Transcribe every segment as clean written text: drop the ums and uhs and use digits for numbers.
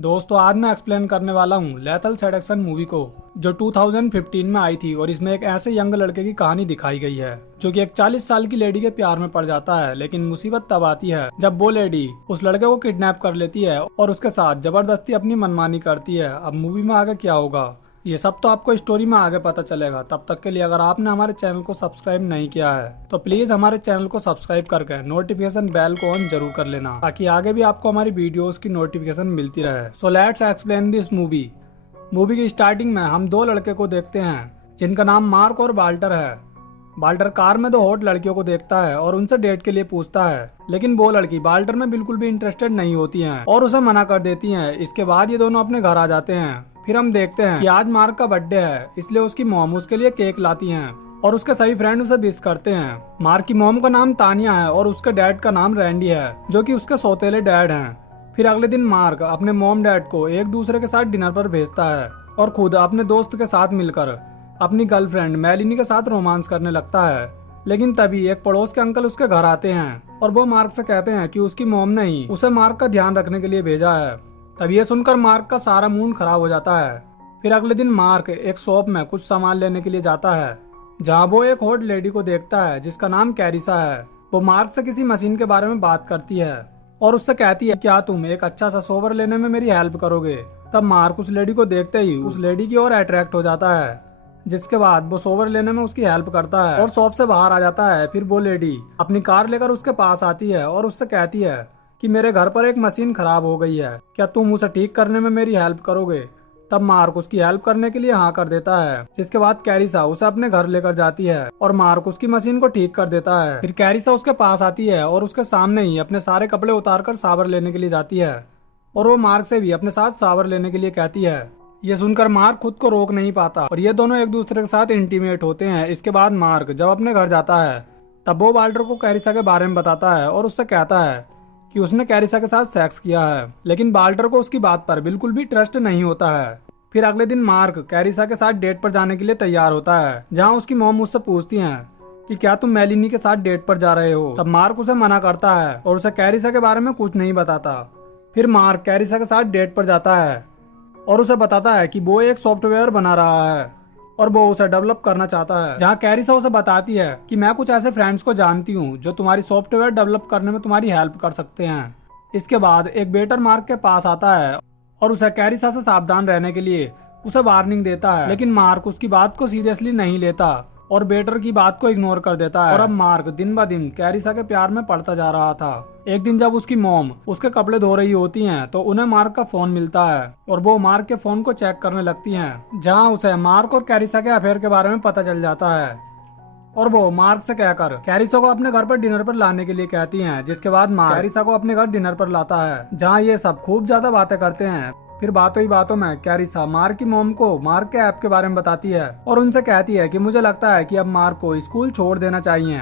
दोस्तों आज मैं एक्सप्लेन करने वाला हूँ लेथल सेडक्शन मूवी को, जो 2015 में आई थी। और इसमें एक ऐसे यंग लड़के की कहानी दिखाई गई है जो कि एक 40 साल की लेडी के प्यार में पड़ जाता है। लेकिन मुसीबत तब आती है जब वो लेडी उस लड़के को किडनैप कर लेती है और उसके साथ जबरदस्ती अपनी मनमानी करती है। अब मूवी में आगे क्या होगा ये सब तो आपको स्टोरी में आगे पता चलेगा। तब तक के लिए अगर आपने हमारे चैनल को सब्सक्राइब नहीं किया है तो प्लीज हमारे चैनल को सब्सक्राइब करके नोटिफिकेशन बेल को ऑन जरूर कर लेना, ताकि आगे भी आपको हमारी वीडियोस की नोटिफिकेशन मिलती रहे। So let's explain this movie. Movie की स्टार्टिंग में हम दो लड़के को देखते हैं जिनका नाम मार्क और वाल्टर है। वाल्टर कार में दो हॉट लड़कियों को देखता है और उनसे डेट के लिए पूछता है, लेकिन वो लड़की वाल्टर में बिल्कुल भी इंटरेस्टेड नहीं होती हैं और उसे मना कर देती हैं। इसके बाद ये दोनों अपने घर आ जाते हैं। फिर हम देखते हैं कि आज मार्क का बर्थडे है, इसलिए उसकी मॉम उसके लिए केक लाती हैं और उसके सभी फ्रेंड उसे विश करते हैं। मार्क की मॉम का नाम तानिया है और उसके डैड का नाम रैंडी है, जो कि उसके सौतेले डैड हैं। फिर अगले दिन मार्क अपने मॉम डैड को एक दूसरे के साथ डिनर पर भेजता है और खुद अपने दोस्त के साथ मिलकर अपनी गर्लफ्रेंड मेलिनी के साथ रोमांस करने लगता है। लेकिन तभी एक पड़ोस के अंकल उसके घर आते हैं और वो मार्क से कहते हैं कि उसकी मॉम ने ही उसे मार्क का ध्यान रखने के लिए भेजा है। तब ये सुनकर मार्क का सारा मूड खराब हो जाता है। फिर अगले दिन मार्क एक शॉप में कुछ सामान लेने के लिए जाता है, जहाँ वो एक हॉट लेडी को देखता है जिसका नाम कैरिसा है। वो मार्क से किसी मशीन के बारे में बात करती है और उससे कहती है, क्या तुम एक अच्छा सा सोवर लेने में मेरी हेल्प करोगे? तब मार्क उस लेडी को देखते ही उस लेडी की ओर अट्रैक्ट हो जाता है, जिसके बाद वो सोवर लेने में उसकी हेल्प करता है और शॉप से बाहर आ जाता है। फिर वो लेडी अपनी कार लेकर उसके पास आती है और उससे कहती है कि मेरे घर पर एक मशीन खराब हो गई है, क्या तुम उसे ठीक करने में मेरी हेल्प करोगे? तब मार्क उसकी हेल्प करने के लिए हाँ कर देता है, जिसके बाद कैरिसा उसे अपने घर लेकर जाती है और मार्क उसकी मशीन को ठीक कर देता है। फिर कैरिसा उसके पास आती है और उसके सामने ही अपने सारे कपड़े उतारकर शावर लेने के लिए जाती है और वो मार्क से भी अपने साथ शावर लेने के लिए कहती है। ये सुनकर मार्क खुद को रोक नहीं पाता और ये दोनों एक दूसरे के साथ इंटीमेट होते हैं। इसके बाद मार्क जब अपने घर जाता है तब वो वाल्टर को कैरिसा के बारे में बताता है और उससे कहता है कि उसने कैरिसा के साथ सेक्स किया है। लेकिन वाल्टर को उसकी बात पर बिल्कुल भी ट्रस्ट नहीं होता है। फिर अगले दिन मार्क कैरिसा के साथ डेट पर जाने के लिए तैयार होता है, जहां उसकी मॉम उससे पूछती हैं कि क्या तुम मेलिनी के साथ डेट पर जा रहे हो? तब मार्क उसे मना करता है और उसे कैरिसा के बारे में कुछ नहीं बताता। फिर मार्क कैरिसा के साथ डेट पर जाता है और उसे बताता है कि वो एक सॉफ्टवेयर बना रहा है और वो उसे डेवलप करना चाहता है, जहाँ कैरिसा उसे बताती है कि मैं कुछ ऐसे फ्रेंड्स को जानती हूँ जो तुम्हारी सॉफ्टवेयर डेवलप करने में तुम्हारी हेल्प कर सकते हैं। इसके बाद एक वेटर मार्क के पास आता है और उसे कैरिसा से सावधान रहने के लिए उसे वार्निंग देता है, लेकिन मार्क उसकी बात को सीरियसली नहीं लेता और बेटर की बात को इग्नोर कर देता है। और अब मार्क दिन ब दिन कैरिसा के प्यार में पड़ता जा रहा था। एक दिन जब उसकी मॉम उसके कपड़े धो रही होती हैं तो उन्हें मार्क का फोन मिलता है और वो मार्क के फोन को चेक करने लगती हैं, जहां उसे मार्क और कैरिसा के अफेयर के बारे में पता चल जाता है और वो मार्क से कहकर कैरिसा को अपने घर पर डिनर पर लाने के लिए कहती हैं। जिसके बाद मार्क कैरिसा को अपने घर डिनर पर लाता है, जहाँ ये सब खूब ज्यादा बातें करते हैं। फिर बातों ही बातों में कैरिसा मार्क की मॉम को मार्क के ऐप के बारे में बताती है और उनसे कहती है कि मुझे लगता है कि अब मार्क को स्कूल छोड़ देना चाहिए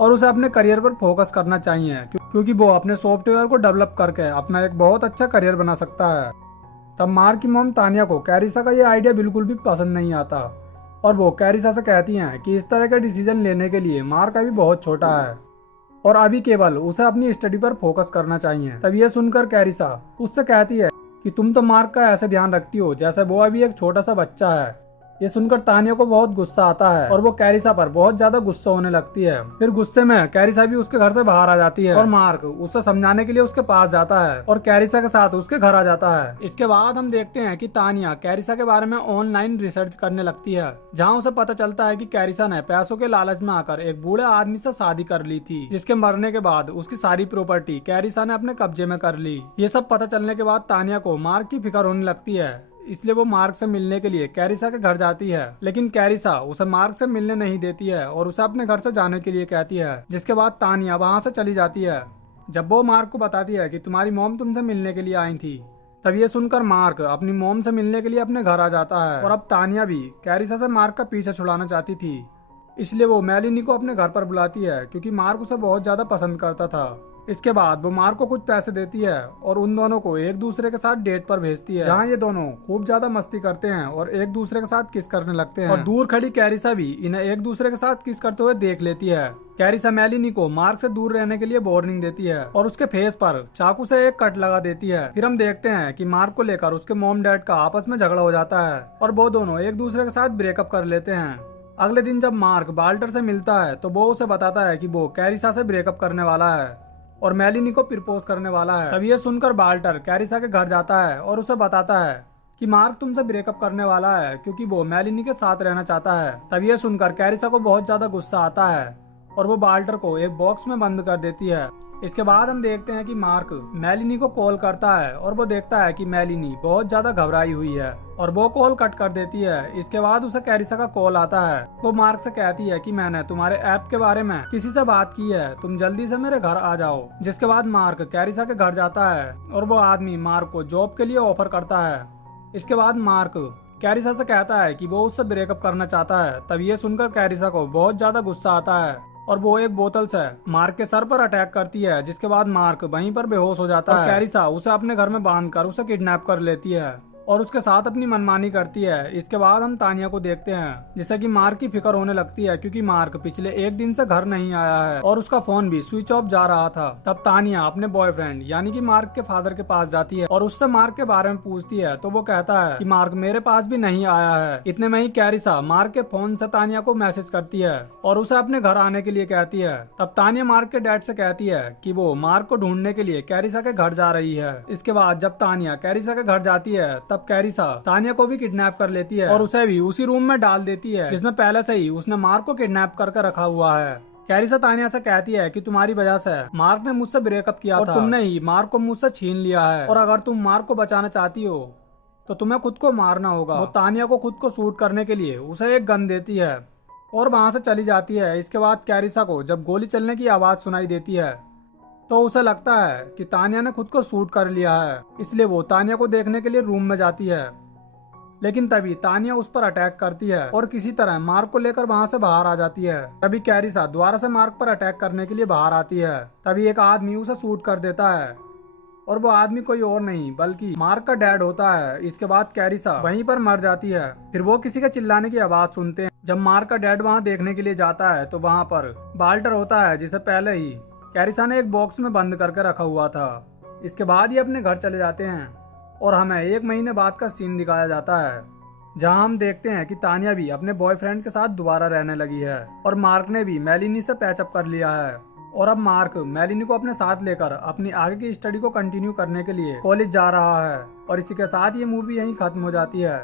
और उसे अपने करियर पर फोकस करना चाहिए, क्योंकि वो अपने सॉफ्टवेयर को डेवलप करके अपना एक बहुत अच्छा करियर बना सकता है। तब मार्क की मॉम तानिया को कैरिसा का ये आइडिया बिल्कुल भी पसंद नहीं आता और वो कैरिसा से कहती हैं कि इस तरह के डिसीजन लेने के लिए मार्क अभी बहुत छोटा है और अभी केवल उसे अपनी स्टडी पर फोकस करना चाहिए। तब ये सुनकर कैरिसा उससे कहती है कि तुम तो मार्क का ऐसे ध्यान रखती हो जैसे वो अभी एक छोटा सा बच्चा है। ये सुनकर तानिया को बहुत गुस्सा आता है और वो कैरिसा पर बहुत ज्यादा गुस्सा होने लगती है। फिर गुस्से में कैरिसा भी उसके घर से बाहर आ जाती है और मार्क उसे समझाने के लिए उसके पास जाता है और कैरिसा के साथ उसके घर आ जाता है। इसके बाद हम देखते हैं कि तानिया कैरिसा के बारे में ऑनलाइन रिसर्च करने लगती है, जहाँ उसे पता चलता है कि कैरिसा ने पैसों के लालच में आकर एक बूढ़े आदमी से शादी कर ली थी, जिसके मरने के बाद उसकी सारी प्रॉपर्टी कैरिसा ने अपने कब्जे में कर ली। ये सब पता चलने के बाद तानिया को मार्क की फिक्र होने लगती है, इसलिए वो मार्क से मिलने के लिए कैरिसा के घर जाती है। लेकिन कैरिसा उसे मार्क से मिलने नहीं देती है और उसे अपने घर से जाने के लिए कहती है। जिसके बाद तानिया वहाँ से चली जाती है। जब वो मार्क को बताती है कि तुम्हारी मॉम तुमसे मिलने के लिए आई थी, तब ये सुनकर मार्क अपनी मॉम से मिलने के लिए अपने घर आ जाता है। और अब तानिया भी कैरिसा से मार्क का पीछा छुड़ाना चाहती थी, इसलिए वो मेलिनी को अपने घर पर बुलाती है, क्योंकि मार्क उसे बहुत ज्यादा पसंद करता था इसके बाद वो मार्क को कुछ पैसे देती है और उन दोनों को एक दूसरे के साथ डेट पर भेजती है, जहाँ ये दोनों खूब ज्यादा मस्ती करते हैं और एक दूसरे के साथ किस करने लगते हैं। और दूर खड़ी कैरिसा भी इन्हें एक दूसरे के साथ किस करते हुए देख लेती है। कैरिसा मेलिनी को मार्क से दूर रहने के लिए वार्निंग देती है और उसके फेस पर चाकू से एक कट लगा देती है। फिर हम देखते हैं कि मार्क को लेकर उसके मॉम डैड का आपस में झगड़ा हो जाता है और वो दोनों एक दूसरे के साथ ब्रेकअप कर लेते हैं। अगले दिन जब मार्क बाल्टर से मिलता है तो वो उसे बताता है कि वो कैरिसा से ब्रेकअप करने वाला है और मेलिनी को प्रपोज करने वाला है। तब ये सुनकर बाल्टर कैरिसा के घर जाता है और उसे बताता है कि मार्क तुमसे ब्रेकअप करने वाला है क्योंकि वो मेलिनी के साथ रहना चाहता है। तब ये सुनकर कैरिसा को बहुत ज्यादा गुस्सा आता है और वो बाल्टर को एक बॉक्स में बंद कर देती है। इसके बाद हम देखते हैं कि मार्क मेलिनी को कॉल करता है और वो देखता है कि मेलिनी बहुत ज्यादा घबराई हुई है और वो कॉल कट कर देती है। इसके बाद उसे कैरिसा का कॉल आता है। वो मार्क से कहती है कि मैंने तुम्हारे ऐप के बारे में किसी से बात की है, तुम जल्दी से मेरे घर आ जाओ। जिसके बाद मार्क कैरिसा के घर जाता है और वो आदमी मार्क को जॉब के लिए ऑफर करता है। इसके बाद मार्क कैरिसा से कहता है कि वो उससे ब्रेकअप करना चाहता है। तब ये सुनकर कैरिसा को बहुत ज्यादा गुस्सा आता है और वो एक बोतल से मार्क के सर पर अटैक करती है, जिसके बाद मार्क वहीं पर बेहोश हो जाता है। कैरिसा उसे अपने घर में बांधकर उसे किडनैप कर लेती है और उसके साथ अपनी मनमानी करती है। इसके बाद हम तानिया को देखते हैं, जिससे कि मार्क की फिक्र होने लगती है क्योंकि मार्क पिछले एक दिन से घर नहीं आया है और उसका फोन भी स्विच ऑफ जा रहा था। तब तानिया अपने बॉयफ्रेंड यानी कि मार्क के फादर के पास जाती है और उससे मार्क के बारे में पूछती है तो वो कहता है कि मार्क मेरे पास भी नहीं आया है। इतने में ही कैरिसा मार्क के फोन से तानिया को मैसेज करती है और उसे अपने घर आने के लिए कहती है। तब तानिया मार्क के डैड से कहती है कि वो मार्क को ढूंढने के लिए कैरिसा के घर जा रही है। इसके बाद जब तानिया कैरिसा के घर जाती है तब कैरिसा तानिया को भी किडनैप कर लेती है और उसे भी उसी रूम में डाल देती है जिसमें पहले से ही उसने मार्क को किडनैप करके रखा हुआ है। कैरिसा तानिया से कहती है कि तुम्हारी वजह से मार्क ने मुझसे ब्रेकअप किया और तुमने ही मार्क को मुझसे छीन लिया है और अगर तुम मार्क को बचाना चाहती हो तो तुम्हें खुद को मारना होगा। वो तानिया को खुद को शूट करने के लिए उसे एक गन देती है और वहां से चली जाती है। इसके बाद कैरिसा को जब गोली चलने की आवाज सुनाई देती है तो उसे लगता है कि तानिया ने खुद को शूट कर लिया है, इसलिए वो तानिया को देखने के लिए रूम में जाती है। लेकिन तभी तानिया उस पर अटैक करती है और किसी तरह मार्क को लेकर वहां से बाहर आ जाती है। तभी कैरिसा दोबारा से मार्क पर अटैक करने के लिए बाहर आती है। तभी एक आदमी उसे शूट कर देता है और वो आदमी कोई और नहीं बल्कि मार्क का डैड होता है। इसके बाद कैरिसा वहीं पर मर जाती है। फिर वो किसी के चिल्लाने की आवाज सुनते हैं। जब मार्क का डैड वहाँ देखने के लिए जाता है तो वहाँ पर बाल्टर होता है, जिसे पहले ही कैरिसा ने एक बॉक्स में बंद करके रखा हुआ था। इसके बाद ये अपने घर चले जाते हैं और हमें एक महीने बाद का सीन दिखाया जाता है, जहां हम देखते हैं कि तानिया भी अपने बॉयफ्रेंड के साथ दोबारा रहने लगी है और मार्क ने भी मेलिनी से पैचअप कर लिया है। और अब मार्क मेलिनी को अपने साथ लेकर अपनी आगे की स्टडी को कंटिन्यू करने के लिए कॉलेज जा रहा है। और इसी के साथ ये मूवी यहीं खत्म हो जाती है।